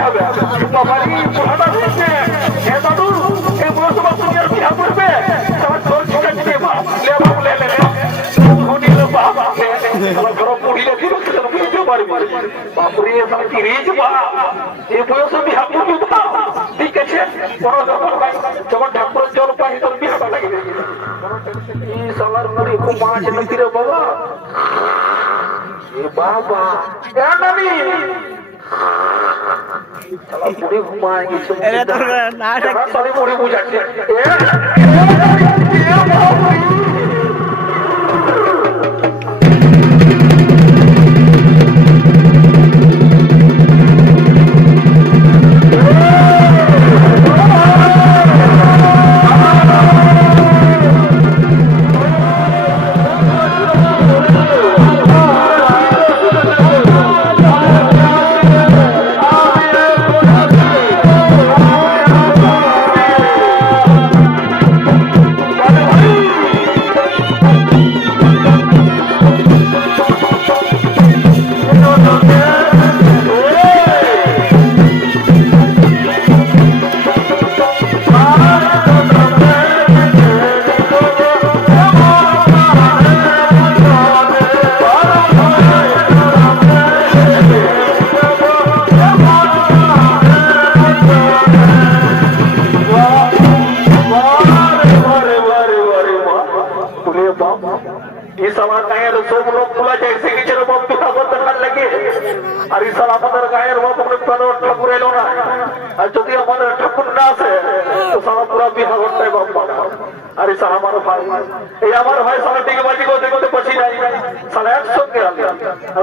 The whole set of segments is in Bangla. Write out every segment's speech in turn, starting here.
হবে বাবারি পোড়াটা হচ্ছে এ দাদু এই বয়স বাপ তুমি আর বিয়া করবে তোমার ঘর ঠিক আছে রে বাপ লে বাপ লে লে ঘুনি লে বাপ আমার ঘর পুড়িলে দিল কেন বুঝতে পারবি বাপরে আমি কি রেজ বাপ এই বয়সে বিয়া করবি বাপ ঠিক আছে বড় যখন ঠাকুরের জল পাই তোর বিয়াটা লাগে এই সালার মুড়ি খুব মাছ নাকি রে বাবা এ বাবা এ নানি সালা মুড়ি ঘুমায় গেছে এরে তোর না সালা মুড়ি বুঝাচ্ছে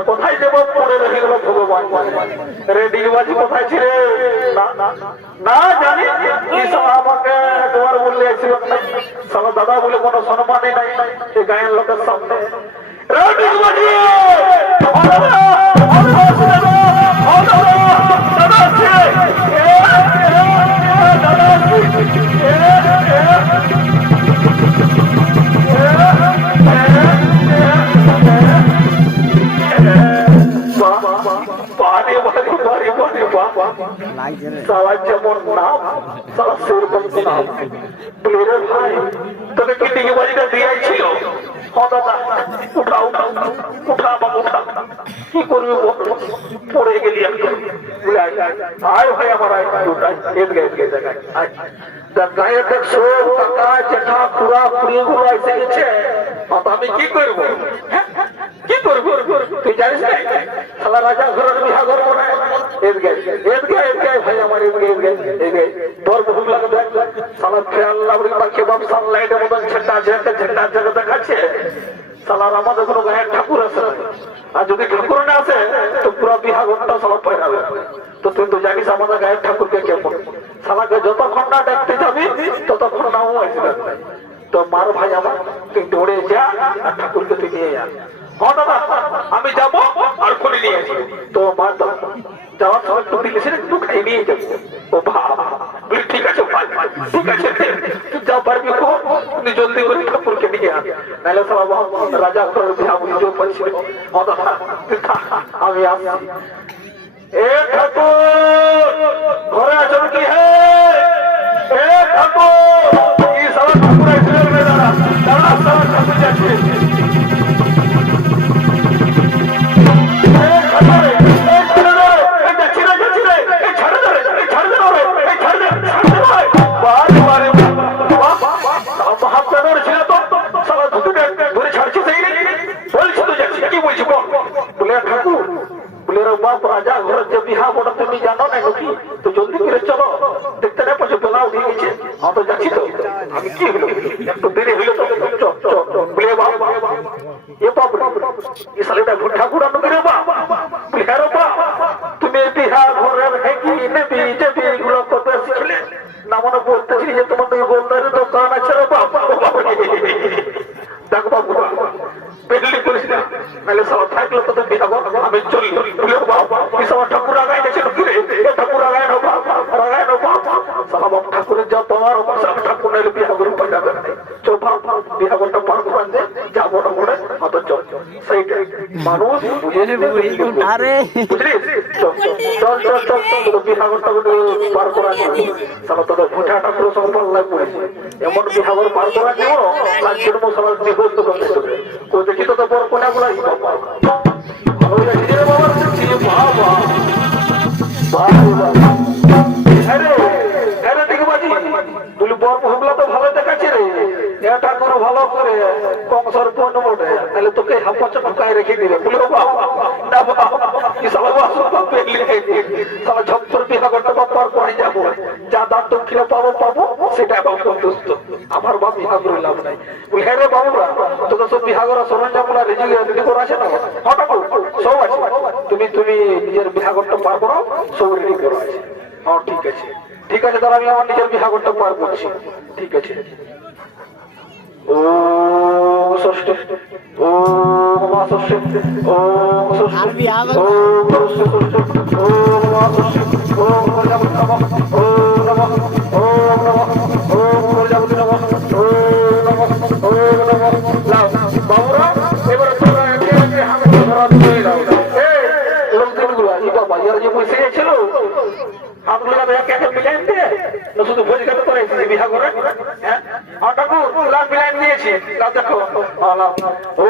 কোথায় যাবো পড়ে রেখে গেল ভগবান রেডিবাজি কোথায় ছিল না জানি আমাকে তোমার বললে সালা দাদা বলে কোনো সম্মানই নাই এই গায়ের লোকের সামনে সালা যেমন নাম সালা সেরকম নাম প্লেয়ারের ভাই তোকে কি ডিগিবাজিটা দিয়েছিল উঠা উঠা উঠা বাবু উঠা কি করবি পড়ে গেলি আয় ভাই আমার জায়গায় গায়ে দেখছো কাকা জেঠা পুরা পুড়িয়ে ঘুরা এসে গেছে আমি কি করবো কি করবো তুই জানিস না সালা রাজা ঘরের বিহা করবো না ভাই আমার তোর ভুল লাগে দেখ সালা খেয়াল লাবড়ি পাখি বাপ সানলাইটের মতন ঝেঁটা ঝেঁটে ঝেঁটা ঝেঁটে দেখাচ্ছে সালার আমাদের কোনো গায়ের ঠাকুর আছে আর যদি ঠাকুর না আছে তো পুরো বিহা ঘরটা সালা পয়রাবে তো তুই তো জানিস আমাদের গায়ের ঠাকুরকে কেমন সালাকে যতক্ষণ না দেখতে যাবি ততক্ষণ নাও আসবে তো মার ভাই আমার তুই দৌড়ে যা আর ঠাকুরকে তুই নিয়ে যা হ্যাঁ দাদা আমি যাবো আর খুলে নিয়ে আসি তো মা যাওয়ার সময় একটু দিলে একটু খাই নিয়ে যাবো ও বাবা ঠিক আছে ঠিক আছে যা পারবি তুমি জলদি করে ঠাকুরকে নিয়ে আস নাহলে সব রাজা করে নিজেও পাচ্ছিল আমি আসছি এ ঠাকুর ঘরে আছো কি হে এ ঠাকুর কি সব ঠাকুর আসবে দাঁড়া দাঁড়া সব ঠাকুর যাচ্ছে রাজা ঘরের যে বিহা বড় তুমি জানো না নাকি তো জলদি করে চলো দেখতে না পাচ্ছ বেলা উঠে গেছে হ্যাঁ তো যাচ্ছি তো আমি কি হলো একটু দেরি হইলো তো বলে বাবা এ বাবা এই সালেটা ঠাকুর আনো রে বাবা বলে হ্যাঁ বাবা তুমি বিহা ঘরের হেঁকি নেবি যেবি এগুলো করতে শিখলে না মনে বলতেছি যে তোমার তো গোলদারের দোকান আছে রে বাবা দেখো বাবু পেটলি করিস না নাহলে সব থাকলো তো বিহা আমি চলি বলে বাবা এই সব ঠাকুর আগায় গেছে ঠাকুর আগায় না বাবা আগায় না বাবা সব ঠাকুরের যা তোমার সব ঠাকুর নাহলে বিহা করে পাঠাবে চল বিহা করতে পারবো না যাবো না বলে অত চল সেইটাই মানুষ বুঝলি চল চল চল তোর বিহাগরটা পার করা যাবে সালা তোদের ভুটাটা পুরো সব পাল্লায় পড়েছে এমন বিহাগর পার করা যাবো লাল জন্ম সবার বিভক্ত করতে হবে ও দেখি তো তোর কোনা গুলা বাবা ভালো দেখাচ্ছে রে এটা কোনো ভালো করে কংসর পণ্য মোটে তাহলে তোকে হাফা ঢুকাই রেখে দিবে ঝপ্পর বিহা করতে পার করে যাবো যা দাম দক্ষিণে পাবো পাবো সেটা আমার সন্তুষ্ট আমার বাপ বিহা করে লাভ নাই বলি হ্যাঁ রে বাবুরা তোকে সব বিহা করা সরঞ্জাম রেডি করা আছে না হঠাৎ সব আছে তুমি তুমি নিজের বিহা করতে পার করো সব রেডি করা আছে হ্যাঁ ঠিক আছে ঠিক আছে তাহলে আমি আমার নিজের বিহা করতে পার করছি ঠিক আছে ও ষষ্ঠ ও মা ষষ্ঠ ও ষষ্ঠ ও ষষ্ঠ ও মা ষষ্ঠ ও প্রজাপতি নমঃ ও নমঃ ও নমঃ ও প্রজাপতি নমঃ ও নমঃ ও নমঃ লাও বাবুরা এবারে তোমরা একে একে হাতে ধরা দিয়ে দাও এই লোকজনগুলো এই বাবা ইয়ার যে বসে ছিল হাতগুলো একে একে মিলাই দিয়ে শুধু ভোজ খেতে করে বিহা করে হ্যাঁ ঠাকুর লাভ মিলাই দিয়েছি দেখো ও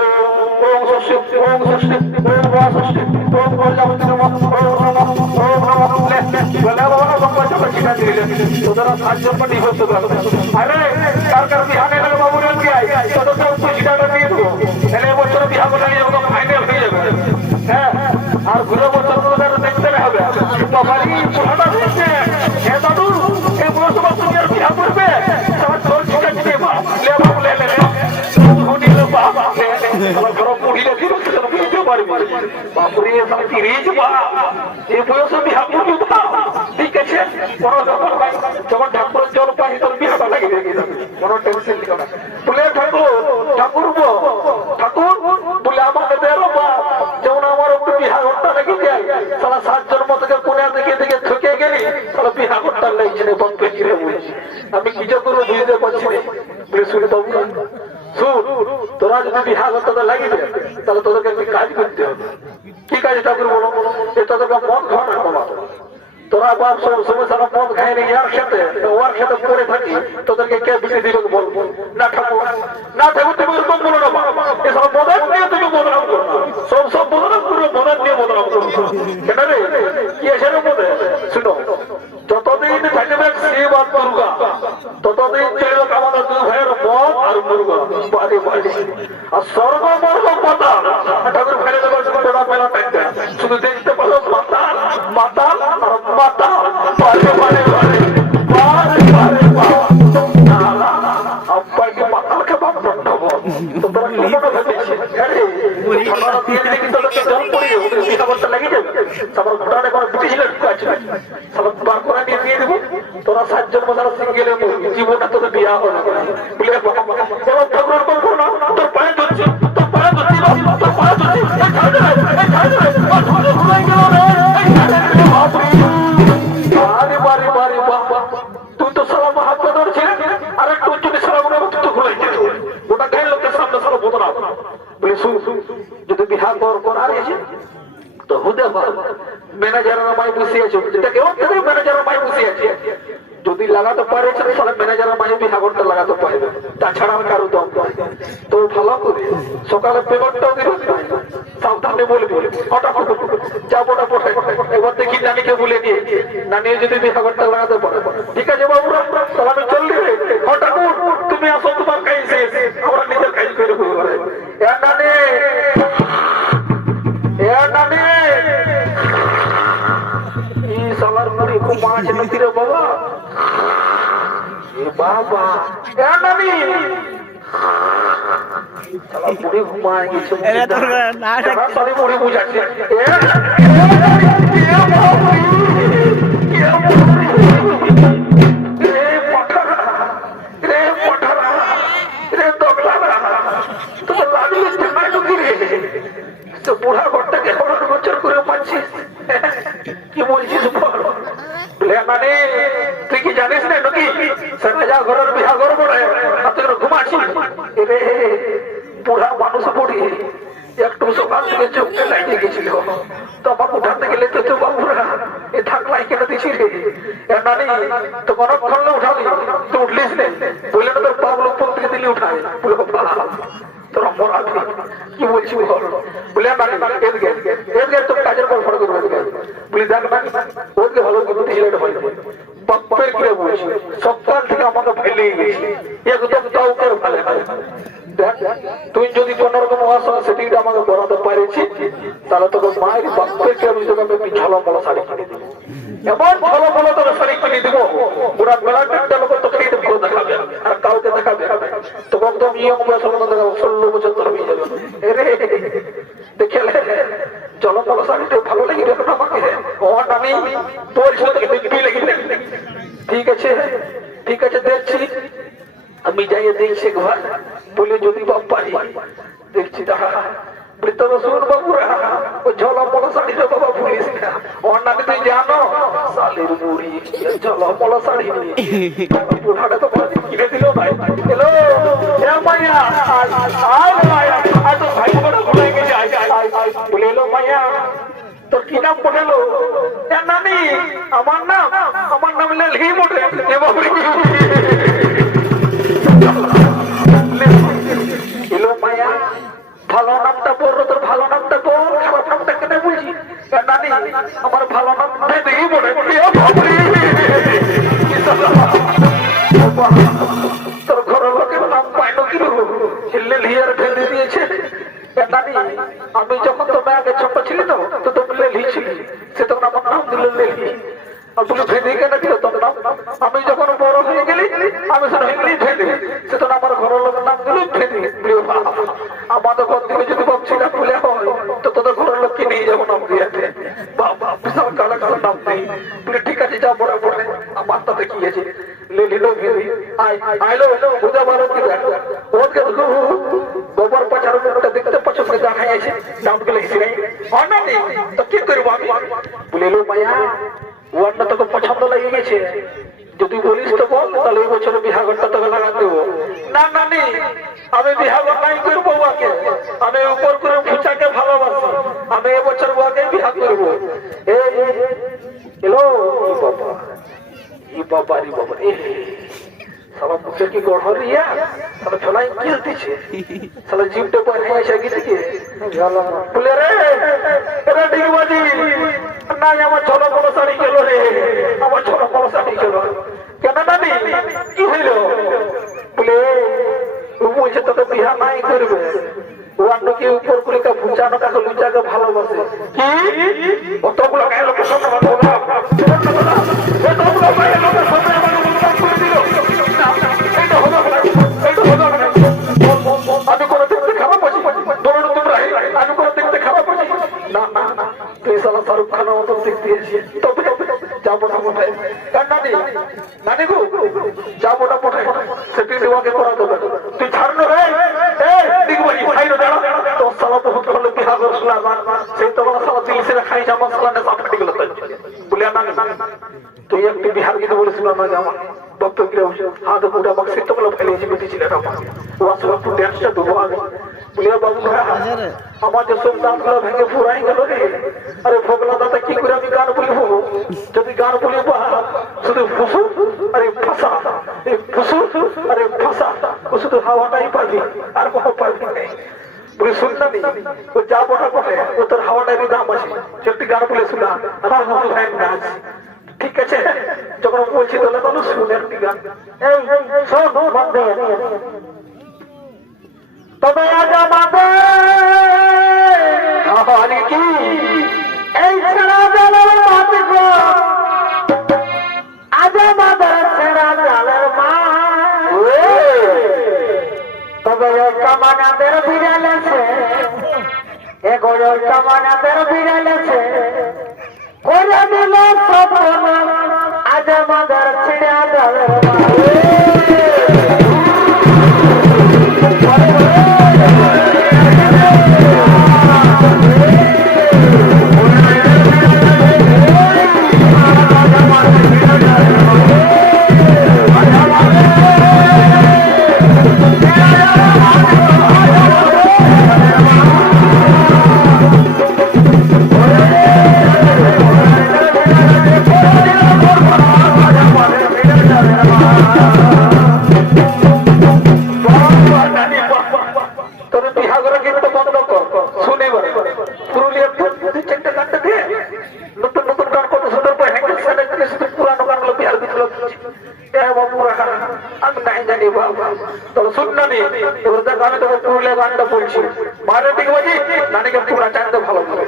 ওম ষষ্ঠী ওম ষষ্ঠী ওম মা ষষ্ঠী ওম প্রজাপতি নমঃ ওম নমঃ ওম নমঃ বলে বাবা না বাবা চলে শিখা দিলে তোরা সাতজন পাটি হচ্ছে আরে কার কার বিহা নেই গেল বাবু রেল আই তোদের তো শিখাটা দিয়ে দেবো তাহলে এবছর বিহা করে নিয়ে যাবো ফাইনাল হয়ে যাবে হ্যাঁ আর ঘুরে বছর দেখতে হবে বাবারি পুরাটা দিচ্ছে হ্যাঁ দাদু এই পুরো সবার সঙ্গে বিহা করবে সবার তোর শিখা দিয়ে লে বাবু লে লে বাবা আমার ঘর পড়িলে বুঝতে পারবি বাপুরে কি রেজ বা এই বয়সে বিহা করবি ঠিক আছে যখন ঠাকুরের জল পাই তোর বিহাটা লাগে কোনো টেনশন নিও না বলে ঠাকুর ঠাকুর ঠাকুর বলে আমাকে বেরো বা যেমন আমার একটু বিহা ঘরটা লেগে যায় সারা 7 জন্ম থেকে কোনা দেখে দেখে ঠকে গেলি সারা বিহা ঘরটা লাগছে না বন্ধ করে বলছি আমি কিছু করবো বুঝতে পারছি না বলে শুনে তবু তোরা যদি বিহা করতে লাগিবে তাহলে তোদেরকে একটি কাজ করতে হবে কি কাজ ঠাকুর বলো তোদেরকে মদ খাওয়া না কমাতে তোরা বাপ সব সময় সারা মদ খায়নি ওর সাথে পড়ে থাকি তোদেরকে কে বিক্রি দিবে বলবো না ঠাকুর তুমি এরকম বলো না এসব মদের নিয়ে তুমি বদনাম করো সব বদনাম করবে মদের নিয়ে বদনাম করো কেন রে কি আছে রে মদে শুনো যতদিন থাকবে শিব আর দুর্গা ততদিন চলবে আমাদের দুই ভাইয়ের মদ আর মুরগা বাড়ি বাড়ি আর স্বর্গ মর্গ পাতাল ঠাকুর ভাইয়ের তোরা মেলা থাকবে শুধু দেখতে পারো মাতাল মাতাল আর মাতাল বাড়ি বাড়ি বাড়ি বাড়ি বাড়ি আব্বাইকে মাতালকে বাপ বন্ধব তো তোরা কি মনে ভেবেছিস আরে ঠান্ডা দিয়ে দেখি তোদেরকে জল পড়ে ওদের বিহা করতে লেগে যাবে সবার ঘোড়াটা কোনো ব্রিটিশ ঠিক আছে সবার বার করে দিয়ে দেবো তোরা 7 জন বছর সিঙ্গেলে জীবনটা তোদের বিয়া হবে বলে ঠাকুরের বলবো না তোর পায়ে ধরছি তোর পায়ে ধরছি তোর পায়ে ধরছি আরে বারে বারে বাবা তুই তো সালাম হাত পা ধরছিস আর একটু যদি সালাম না তুই তো খুলাই দিত গোটা গায়ের লোকের সামনে সালা বদনা বলে শুন যদি বিহা কর আর এসে তো হতে পারে ম্যানেজারের মাই বসে আছে এটা কেউ ম্যানেজারের মাই বসে আছে যদি লাগাতে পারে তাহলে ম্যানেজারের মাই বিহা করতে লাগাতে পারবে তাছাড়া আর কারো দম তো ভালো করে সকালে পেমেন্টটাও দিবে সাবধানে বলবি হঠাৎ যাবোটা পড়ে এবার দেখি নানিকে বলে নিয়ে নানি যদি বিহা করতে লাগাতে পারে ঠিক আছে বাবুরা তাহলে আমি চললি হঠাৎ তুমি আসো তোমার কাজ শেষ আমরা নিজের কাজ করে নানি নানি সালার মুড়ি খুব মাছ নাকি রে বাবা এ বাবা এ নানি সালা মুড়ি ঘুমায় গেছে এ তোর না সালা মুড়ি বুঝাচ্ছে বুড়া ঘরটাকে বছর করে পাচ্ছিস কি বলছিস মানে তুই কি জানিস না নাকি রাজা ঘরের বিহা করবো ঘুমাচ্ছি বুড়া মানুষ পড়ি একটু সকাল থেকে চোখে লাগিয়ে গেছিল তো আমার উঠাতে গেলে তো বাবুরা দিছি রে নানি তো কোনক্ষণ উঠালি তো উঠলিস নে বললে না তোর পাগল উপর থেকে দিলে উঠায় বলে তোর মরা কি বলছি বলে এদিকে তোর কাজের পর ফটো করবো বলি দেখ না ওদিকে ভালো কিন্তু ছেলেটা হয়ে বাপের কিরে বলছি সপ্তাহ থেকে আমাকে ফেলেই গেছি একদম তাও করে ফেলে দেখ তুই যদি কোন রকম সেটিংটা আমাকে করাতে পারিছি তাহলে তোকে মায়ের বাপেরকে আমি তোকে আমি ঝলমল শাড়ি কিনে দিব এমন ঝলমল তোকে শাড়ি কিনে দিব পুরা মেলাটা লোক তোকে ভালো দেখাবে আর কাউকে দেখাবে তোকে একদম ইয়ং বয়সের মতো দেখাবো 16 বছর তোর হয়ে যাবে দেখে ঝলমল শাড়িটা ভালো লেগে যাবে আমাকে ওর আমি বলছি তোকে দেখবি লেগে ঠিক আছে দেখছি আমি যাইয়ে দেখছি ঘর বলে যদি বাপ পারি দেখছি বৃত্ত শুন বাবুরা ও ঝলমল শাড়িটা বাবা ভুলিস না ওর নামে তুই জানো শালির মুড়ি ঝলমল শাড়ি বুড়াটা তো কিনে দিল ভাই হ্যালো মাইয়া মাইয়া আর তো ভাই বড় ভুলে গেছে বলে এলো মাইয়া তোর কি নাম পড়েলো নানি আমার নাম লেলহি মোটে এলো মায়া ভালো নামটা বললো তোর ভালো নামটা বল খারাপ নামটা কেন বলছি নানি আমার ভালো নাম দেখি বলে তোর ঘরের লোকের নাম পাইলো কি লেলহিয়ার ফেলে দিয়েছে নানি আমি যখন তোর আগে ছোট ছিলি তো তোর লেলহি ছিলি সে তখন আমার নাম দিল লেলহি আর তুমি ভেদে কেন দিল তোর নাম আমি যখন বড় হয়ে গেলি আমি শুনে হয়ে গেলি ভেদে সে তখন আমার ঘরের লোকের নাম দিল ভেদে আমাদের ঘর থেকে যদি ভাবছিলাম ভুলে হয় তো তোদের ঘরের লোককে নিয়ে যাবো নাম দিয়েছে বাবা বিশাল কালা কালা নাম নেই বলে ঠিক আছে যা বড় পড়ে আমার তাতে কি আছে লেলিলো ভেদে আইলো বুঝা ভালো কি দেখ ওকে গোবর পাচার দেখতে পছন্দ দেখাই আছে দাম গেলে হিসি নাই অনানি তো কি করবো আমি বলে লো মায়া ওয়ান্না তোকে পছন্দ লেগে গেছে যদি বলিস তো বল তাহলে এই বছর বিহাঘরটা তোকে লাগা দেবো না নানি আমি বিহাঘর নাই করবো ওকে আমি উপর করে ফুচাকে ভালোবাসি আমি এবছর ওকে বিহা করবো এলো ই বাবা সালা মুখে কি গড় রিয়া সালা ঝোলাই কিল দিছে সালা জিভটা পার হয়ে আসে গিয়ে বলে রে ডিগবাজি না আমার ছোলো বড় শাড়ি গেল রে আমার ছোলো বড় শাড়ি গেল কেন নানি কি হইল বলে বলছে তোকে বিহা নাই করবে ওয়ান্ন কি উপর করে ফুচানো কাকে লুচাকে ভালোবাসে কি অতগুলো গায়ে লোকের সামনে আমি কোনো দেখতে খারাপ আছি দৌড় তোমরা আমি কোনো দেখতে খারাপ আছি না তুই সালা শাহরুখ খানের মতন দেখতে তবে যাবো না মোটাই নানি নানি গো যাবো না মোটাই সেটি দেওয়াকে করা দেবে তুই ছাড়লো রে তোর সালা বহুত ভালো বিহা করছিল সেই তো সালা দিল সেটা খাইছে আমার সালা নেশা ফাটি গেল বলে নানি তুই একটু বিহার গিয়ে বলেছিল না যে আমার বক্তব্য হাত পুরো আমাকে সে তো ফেলেছি বেশি ছিলেন ও আসলে একটু ড্যান্সটা দেবো আমি বলে বাবু আমার যে সব দাঁত গুলো ভেঙে ফুরাই গেল রে আরে ভোগলা দাদা কি করে আমি গান বলিব যদি গান বলিব শুধু ফুসু আরে ফাঁসা ফুসু আরে ফাঁসা ও শুধু হাওয়াটাই পাবি আর কোনো পাবি নেই বলে শুনলাম ও যাবো না কোথায় ও তোর হাওয়াটারই দাম আছে যদি গান বলে শুনা আমার মতো ভাই নাচ ঠিক আছে যখন বলছি তাহলে বলো শুনে একটি গান শোন বন্ধে তবে আজ আমাদের কি এই ছেড়া জালের মাঠ গো আজ আমাদের ছেড়া জালের মাঠ তবে কামানাদের বিড়ালেছে এগোয় কামানাদের বিড়ালেছে করে দিল সব আজ আমাদের ছেড়া জালের Oh, বাবা আমি নাই জানি বাবা তোর শুন না নি এবার দেখ আমি তোকে পুরুলিয়া গানটা বলছি মারে ঠিক বাজি নানিকে পুরা চাইতে ভালো করে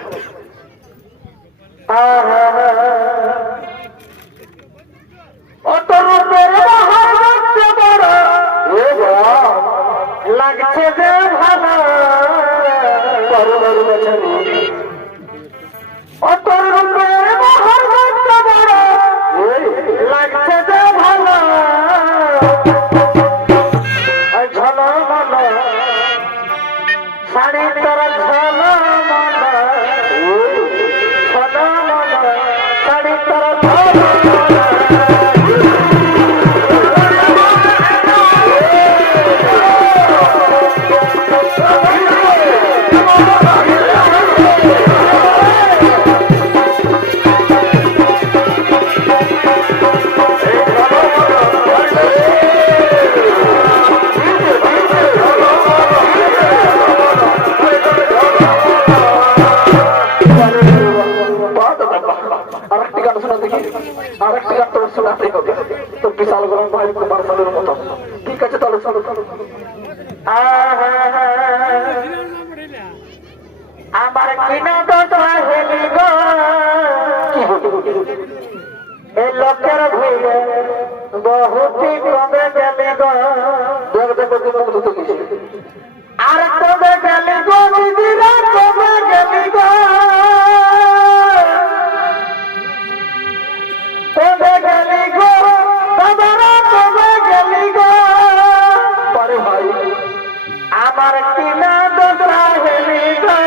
লাগছে যে ভালো অতর রূপে মহার বাচ্চা বড় লাগছে যে ভালো ঝলমল শাড়ি তোর ঝলমল ঝলমল শাড়ি তোর তো বিশাল গরম ভাই বারসালের মতো ঠিক আছে তাহলে চলো চলো আমার কিনা দোষা হেলি গো এই লোকের ভিড়ে বহুতি কমে গেলি গো দেখ দেখো তুমি তো কিছু আর কমে গেলি গো দিদিরা কমে গেলি গো কমে গেলি গো দাদারা কমে গেলি গো পরে ভাই আমার কিনা দোষা হেলি গো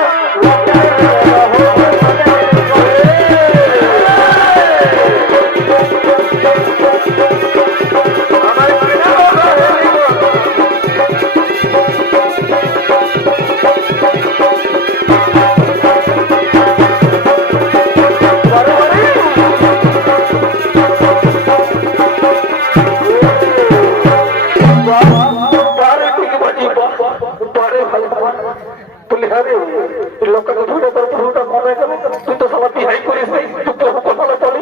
লোককে ধরে তোর পুরোটা কমে গেল তুই তো সবাই বিহাই করিস নাই তুই কোথাও চলি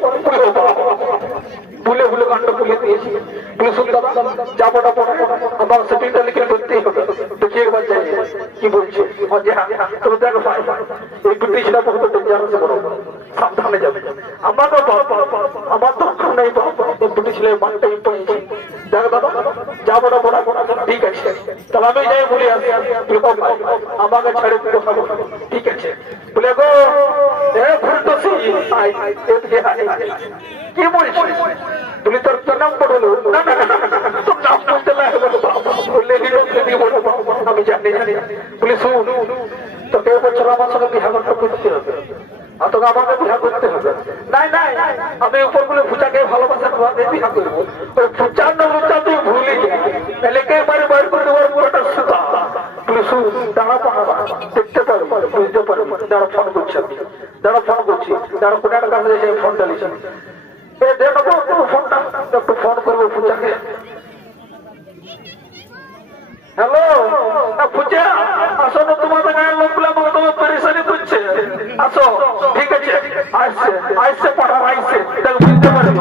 ভুলে ভুলে কাণ্ড ভুলে দিয়েছি তুমি শুন দাদা যাবোটা পড়া আমার সেটিংটা লিখে করতেই হবে দেখি একবার যাই কি বলছে তুমি দেখো ভাই এই দুটি ছিল বহুত ডেঞ্জারাস বড় সাবধানে যাবে আমার তো আমার দরকার নেই এই দুটি ছেলে মানটাই পেয়েছি দেখো দাদা যাবোটা পড়া ঠিক আছে তাহলে আমি যাই বলি আসি আমাকে ছেড়ে দিতে হবে ঠিক আছে বলে গো এ ফুলতোষী কি বলছিস তুমি তোর তোর নাম পড়লো না না তোর নাম বলতে বললে আমি জানি বলি শুন তোকে বছর আমার সঙ্গে বিহার করতে হবে আর তোকে আমাকে বিহার করতে হবে নাই নাই আমি উপর বলে ফুচাকে ভালোবাসা তোমাকে বিহার করবো ওই ফুচার না ফুচা তুই ভুলি এলাকায় বাড়ি বাইর করে দেওয়ার পুরোটা সুতা বলি শুন দাঁড়া পাড়া দেখতে পারবো বুঝতে পারবো দাঁড়া ফোন করছি আমি দাঁড়া ফোন করছি দাঁড়া কোটার কাছে এসে ফোন চালিয়েছি ফোনটা একটু ফোন করবো ফুচাকে হ্যালো ফুচা আসো না তোমাদের গায়ের লোকগুলো আমাকে তোমার পরেশানি করছে আসো ঠিক আছে আসছে আসছে পাঠার আসছে দেখো বুঝতে পারবো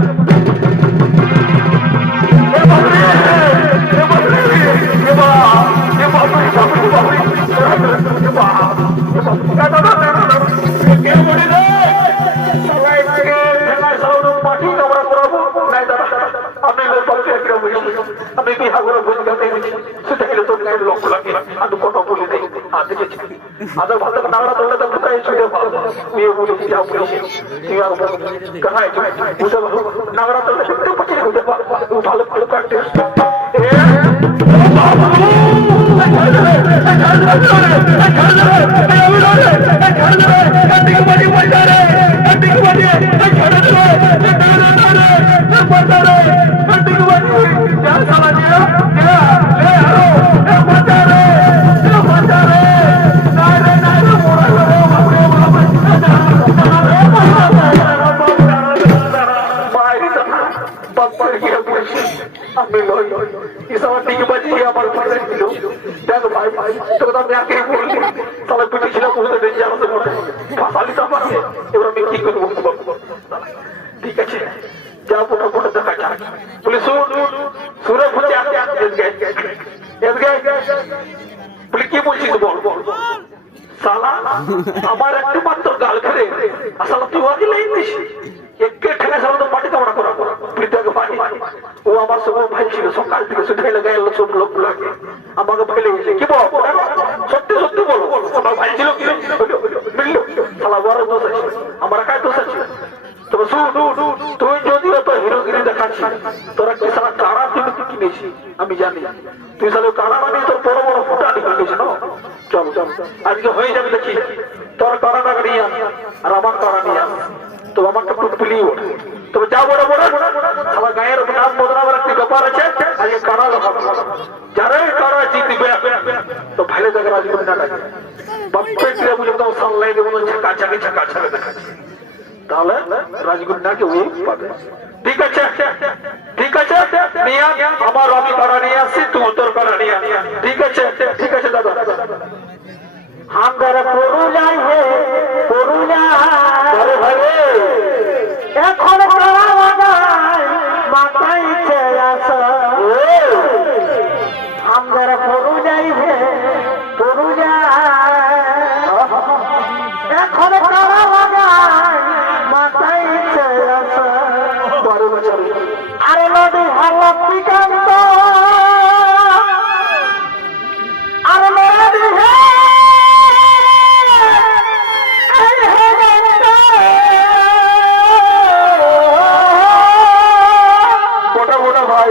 আমি বিহার করে ভোজ খেতে গেছি সেটা গেলে তোর গায়ের লোক লাগে আমি কথা বলে দিই দেখেছি আদার ভালো নাড়া তোলে তো কোথায় ছুটে মেয়ে বলেছি যাও বলেছি তুই আর কোথায় বুঝতে পারবো নাড়া তোলে শুনতে পাচ্ছি বুঝতে পারবো ভালো ভালো প্র্যাকটিস ঠিক আছে যা ফটো ফটো দেখা যায় বলে সুরে ফুটে বলে কি বলছিস বল বল সালা আমার একটু মাত্র গাল ফেরে আসলে তুই ওকে লাইন দিস একে ঠেকা সালা তো মাটি কামড়া করা পৃথিবীকে পানি ও আমার সব ভাই ছিল সকাল থেকে শুধু লেগে এলো সব লোকগুলোকে আমাকে ফেলে গেছে কি বল সত্যি সত্যি বলো আমার ভাই ছিল কি মিললো সালা বড় দোষ আছে আমার কাছে দোষ আছে তবে তুই যদি তো হিরোগিরি দেখাচ্ছিস তোরা কি সালা কারা তুই কিনেছি আমি জানি তুই সালে কারা মানে তোর বড় বড় ফুটা নিয়ে গেছে না চল চল আজকে হয়ে যাবে দেখি তোর কারাটা নিয়ে আর আমার কারা নিয়ে তো আমাকে একটু তুলি ওঠে তবে যা বড় বড় আমার গায়ের নাম বদলাবার একটি ব্যাপার আছে আজকে কারা দেখাবো যারাই কারা জিতবে তো ভালো জায়গায় রাজগুলো না লাগে বাপ্পে ক্রিয়া বুঝে তো সামলাই দেবো কাছাকে কাছাকে দেখাচ্ছে তাহলে রাজগুন্ডাকে ওই পাবে ঠিক আছে ঠিক আছে নিয়া আমার আমি করা নিয়ে আসছি তুমি তোর করা নিয়ে ঠিক আছে দাদা আমরা পুরুলিয়ায় হে পুরুলিয়া এখন মাথায় আমরা পুরুলিয়ায় হে পুরুলিয়া এখন আরে নদী হাল্লা পিকান্ত আরে নদী মোটা মোটা ভাই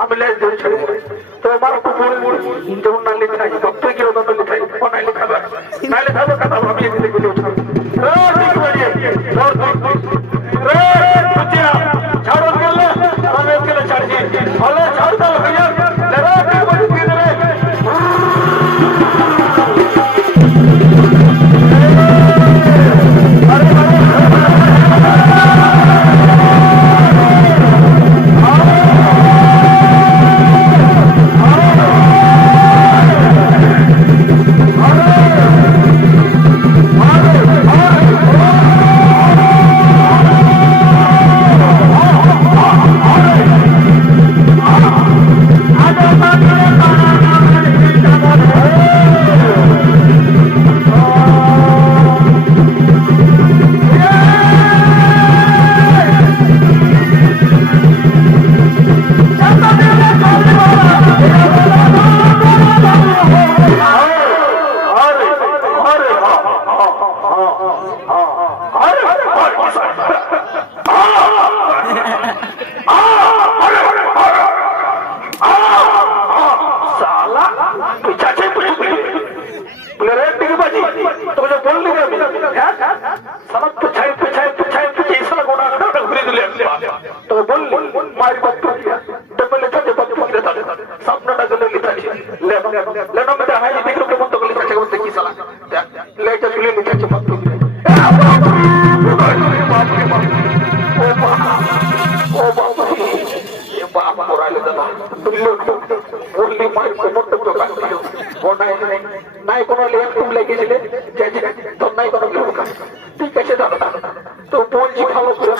আমি লেজ ধরে ছেড়ে তো আমার যেমন নালি খাই তুই কি রকম নালি খাই ও নাইলে খাবে নাইলে খাবে কথা আমি এদিকে গেলে উঠাবো ছাড়ো গেলে আমি গেলে ছাড়ছি ভালো ছাড় দাও ভাইয়া Hallelujah! তোকে বললি আমি হ্যাঁ সালা পিছায় পিছায় পিছায় পিছায় সালা গোটা গোটা ঘুরে দিলে তোকে বললি মায়ের বাপ টেপলে থাকে বাপ পুকুরে থাকে সামনেটা গেলে লিখাছে লেনা মেটা হাই দেখলো কেমন তো লিখাছে কেমন দেখি সালা লেটা তুলে লিখাছে বাপ পুকুরে ও বাবা ये बाप मोराले दादा बोलली मार को मोट तो काट दियो वो নাই কোনো লেখ তুমি লেগেছিলে যে তো নাই কোনো লোক ঠিক আছে দাদা তো বলছি ভালো করে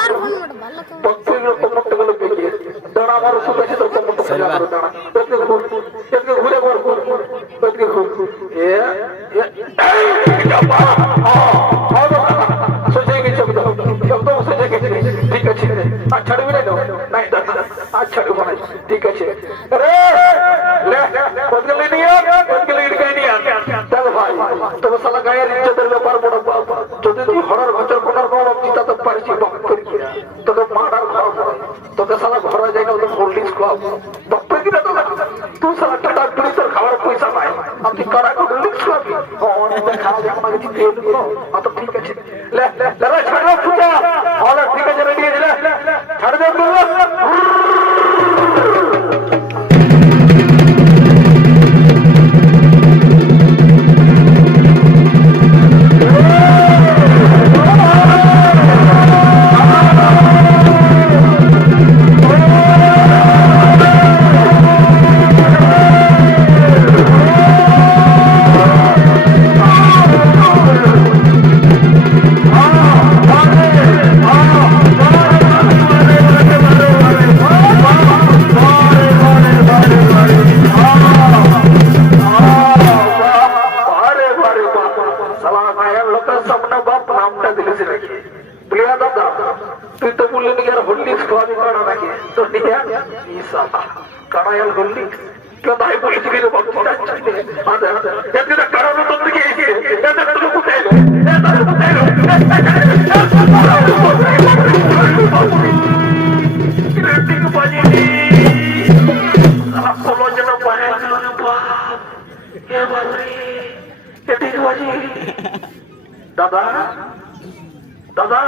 প্রত্যেক রকম মোট গুলো পেয়ে দাঁড়া আমার সুখে তো মোট করে দাঁড়া দেখতে ঘুরে দেখতে এ সোজে গেছে একদম সোজে গেছে ঠিক আছে আর ছাড়বি না নাই দাদা আর ছাড়বো না ঠিক আছে আরে ले বদলে নিয়ে বদলে নিয়ে দাদা ভাই তবে সালা গায়ের ইজ্জতের ব্যাপার বড় যদি তুই হরার ঘর কোনার কোন জিতাতে পারিস বাপ করি তোকে মারার ঘর তোকে সালা ঘরে জায়গা তো হোল্ডিংস ক্লাব বাপ কি না তুই সালা টাটা তুই তোর খাবার পয়সা নাই আপনি করা হোল্ডিংস ক্লাব অনেক খাওয়া দেখো আমাকে দিতে দিলো তো ঠিক আছে ले রে ছাড় দে পূজা হলো ঠিক আছে রেডি আছে ছাড় দে তুই তো বললি নাকি আর হোল্ডিংস খাওয়াবি কারা নাকি তো নিয়ে কারায়াল হোল্ডিংস কেউ তাই বলেছি কিন্তু এতে কারণ তোর দিকে এসে এতে তোকে কোথায় দাদা দাদা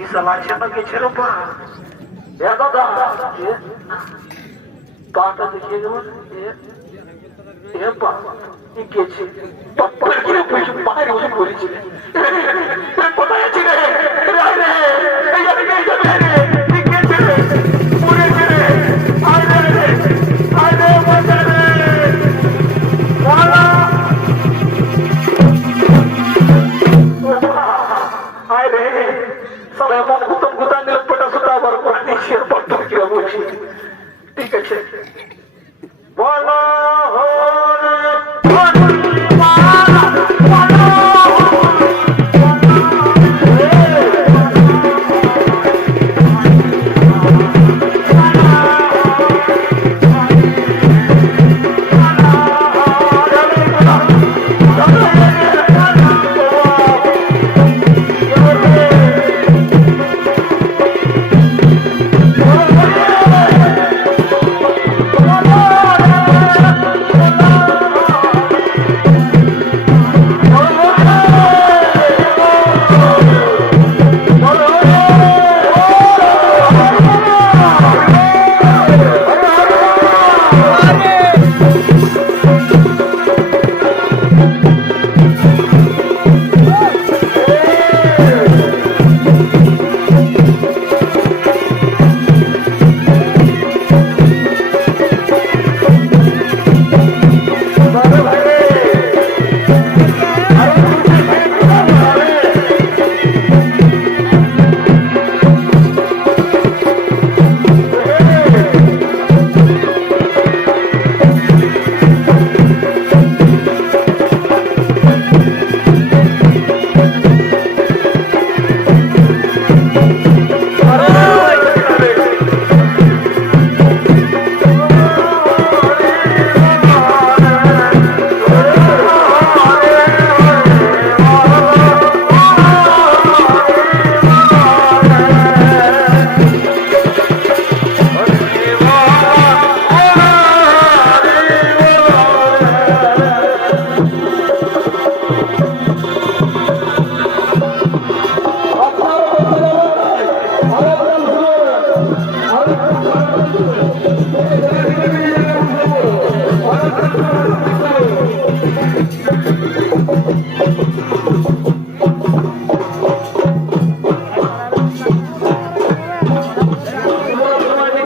ಈ ಸಲ ಚೆನ್ನಾಗಿ ಚೆರಪ್ಪ ಯಾವ್ದ ಪಾಠ ಏಪ್ಪ ಈ ಕೆಜಿ ಪಪ್ಪರಿಗೆ